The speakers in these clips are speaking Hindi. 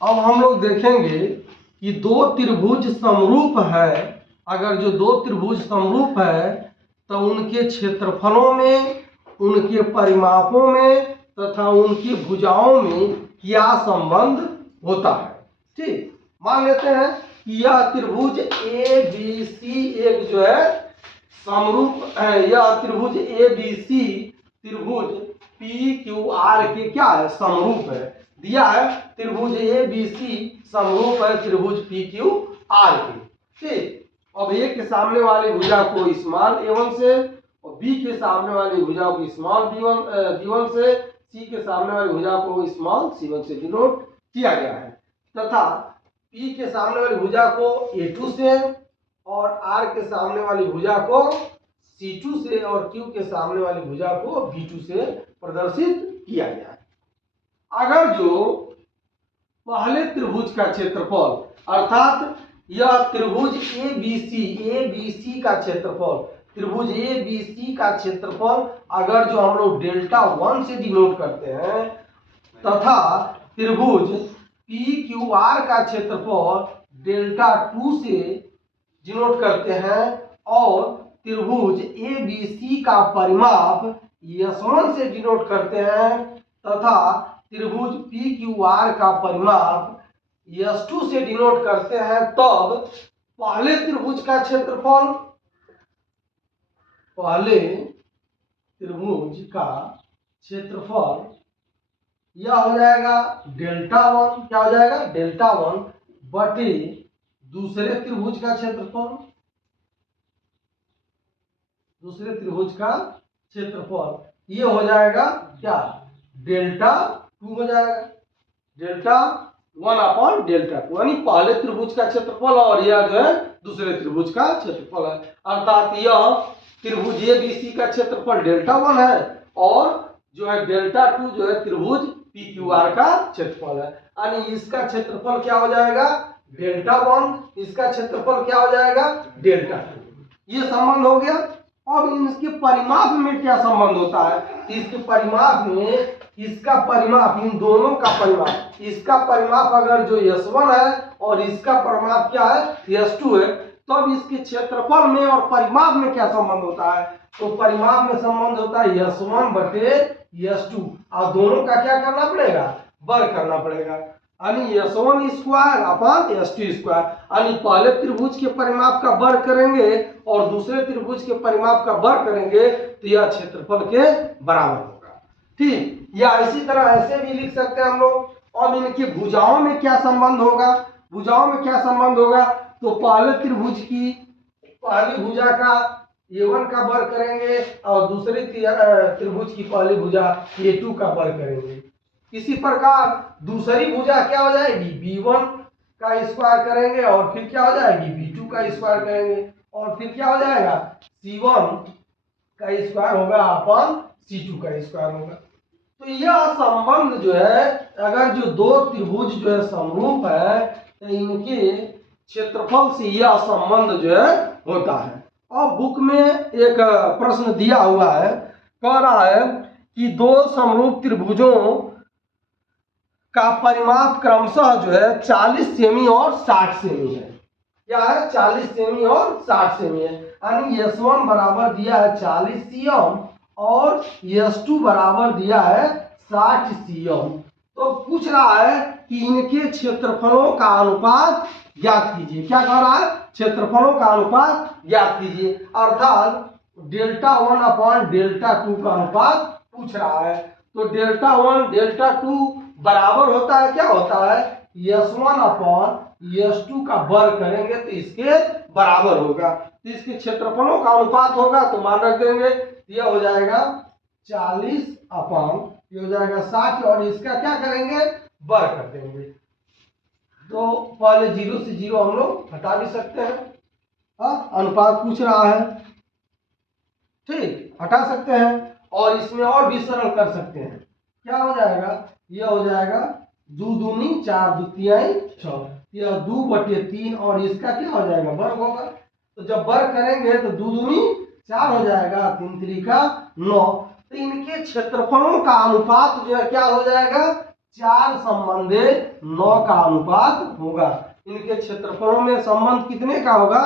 अब हम लोग देखेंगे कि दो त्रिभुज समरूप है। अगर जो दो त्रिभुज समरूप है तो उनके क्षेत्रफलों में, उनके परिमापों में तथा उनकी भुजाओं में क्या संबंध होता है। ठीक, मान लेते हैं कि यह त्रिभुज ए बी सी एक जो है समरूप है। यह त्रिभुज ए बी सी त्रिभुज पी क्यू आर के क्या है, समरूप है। दिया है त्रिभुज ए बी सी समरूप है त्रिभुज पी क्यू आर के। ठीक, अब ए के सामने वाली भुजा को स्मॉल a1 से और बी के सामने वाली भुजा को स्मॉल b1 से, सी के सामने वाली भुजा को स्मॉल c1 से डिनोट किया गया है तथा पी के सामने वाली भुजा को a2 से और आर के सामने वाली भुजा को c2 से और क्यू के सामने वाली भुजा को b2 से प्रदर्शित किया गया है। अगर जो पहले त्रिभुज का क्षेत्रफल अर्थात यह त्रिभुज ए बी सी का क्षेत्रफल, त्रिभुज ए बी सी का क्षेत्रफल अगर जो हम लोग डेल्टा 1 से डिनोट करते हैं तथा त्रिभुज पी क्यू आर का क्षेत्रफल डेल्टा 2 से डिनोट करते हैं और त्रिभुज ए बी सी का परिमाप S1 से डिनोट करते हैं तथा त्रिभुज पी क्यू आर का परिमाप S2 से डिनोट करते हैं, तब पहले त्रिभुज का क्षेत्रफल, पहले त्रिभुज का क्षेत्रफल यह हो जाएगा डेल्टा 1। क्या हो जाएगा, डेल्टा 1 बटे दूसरे त्रिभुज का क्षेत्रफल, दूसरे त्रिभुज का क्षेत्रफल ये हो जाएगा क्या, डेल्टा 2 हो जाएगा। डेल्टा 1 अपॉन डेल्टा 2 यानी पहले त्रिभुज का क्षेत्रफल और यह जो है दूसरे त्रिभुज का क्षेत्रफल है। अर्थात यह त्रिभुज ए बी सी का क्षेत्रफल डेल्टा 1 है और जो है डेल्टा 2 जो है त्रिभुज पी क्यू आर का क्षेत्रफल है। यानी इसका क्षेत्रफल क्या हो जाएगा, डेल्टा 1, इसका क्षेत्रफल क्या हो जाएगा, डेल्टा 2। ये संबंध हो गया। अब इसके परिमाप में क्या संबंध होता है, इसके परिमाप में इसका परिमाप, इन दोनों का परिमाप, इसका परिमाप अगर जो S1 है और इसका परिमाप क्या है S2 है, तो अब इसके क्षेत्रफल में और परिमाप में क्या संबंध होता है, तो परिमाप में संबंध होता है S1 बटे S2 और दोनों का क्या करना पड़ेगा, वर्ग करना पड़ेगा। यानी S1 square upon S2 square, यानी पहले त्रिभुज के परिमाप का वर्ग करेंगे और दूसरे त्रिभुज के परिमाप का वर्ग करेंगे तो यह क्षेत्रफल के बराबर होगा। ठीक, या इसी तरह ऐसे भी लिख सकते हैं हम लोग। अब इनकी भुजाओं में क्या संबंध होगा, भुजाओं में क्या संबंध होगा, तो पहले त्रिभुज की पहली भुजा का A1 का वर्ग करेंगे और दूसरे त्रिभुज की पहली भुजा A2 का वर्ग करेंगे। इसी प्रकार दूसरी भुजा क्या हो जाएगी, B1 का स्क्वायर करेंगे और फिर क्या हो जाएगी, B2 का स्क्वायर करेंगे और फिर क्या हो जाएगा, C1 का स्क्वायर होगा अपन C2 का स्क्वायर होगा। तो यह संबंध जो है, अगर जो दो त्रिभुज जो है समरूप है तो इनके क्षेत्रफल से यह संबंध जो है होता है। और बुक में एक प्रश्न दिया हुआ है, कह रहा है कि दो समरूप त्रिभुजों का परिमाप क्रमशः जो है 40 सेमी और 60 सेमी है। क्या है, 40 सेमी और 60 सेमी है। यानी S1 बराबर दिया है 40 सीएम और S2 बराबर दिया है 60 सीएम। तो पूछ रहा है कि इनके क्षेत्रफलों का अनुपात ज्ञात कीजिए। क्या कह रहा है, क्षेत्रफलों का अनुपात ज्ञात कीजिए। अर्थात डेल्टा 1 अपॉन डेल्टा 2 का अनुपात पूछ रहा है। तो डेल्टा 1 डेल्टा 2 बराबर होता है, क्या होता है, S1 अपॉन S2 का वर्ग करेंगे तो इसके बराबर होगा। तो इसके क्षेत्रफलों का अनुपात होगा तो मान रख देंगे, यह हो जाएगा 40 अपॉन ये हो जाएगा 60 और इसका क्या करेंगे, वर्ग कर देंगे। तो पहले 0 से 0 हम लोग हटा भी सकते हैं। अनुपात पूछ रहा है, ठीक, हटा सकते हैं और इसमें और भी सरल कर सकते हैं। क्या हो जाएगा, यह हो जाएगा 2 दूनी 4 दुतियाई 6, यह 2 बटे 3 और इसका क्या हो जाएगा, वर्ग होगा। तो जब वर्ग करेंगे तो 2 दूनी 4 हो जाएगा, 3 3 का 9। तो इनके क्षेत्रफलों का अनुपात जो है क्या हो जाएगा, 4 संबंधे 9 का अनुपात होगा। इनके क्षेत्रफलों में संबंध कितने का होगा?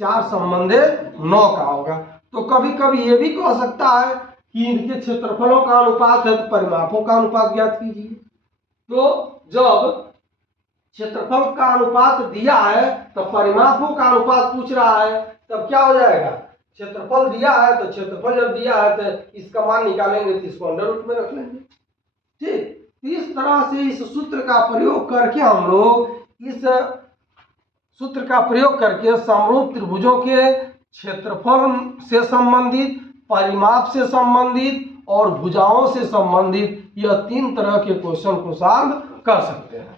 4 संबंधे 9 का होगा। तो कभी कभी ये भी कह सकता है कि इनके क्षेत्रफलों का अनुपात है तो परिमापों का अनुपात ज्ञात कीजिए। तो जब क्षेत्रफल का अनुपात दिया है तो परिमापों का अनुपात पूछ रहा है, तब क्या हो जाएगा? क्षेत्रफल दिया है तो क्षेत्रफल जब दिया है तो इसका मान निकालेंगे तो इसको अंडर रूट में रख लेंगे। ठीक, इस तरह से इस सूत्र का प्रयोग करके हम लोग इस सूत्र का प्रयोग करके समरूप त्रिभुजों के क्षेत्रफल से संबंधित, परिमाप से संबंधित और भुजाओं से संबंधित यह 3 तरह के क्वेश्चन को सॉल्व कर सकते हैं।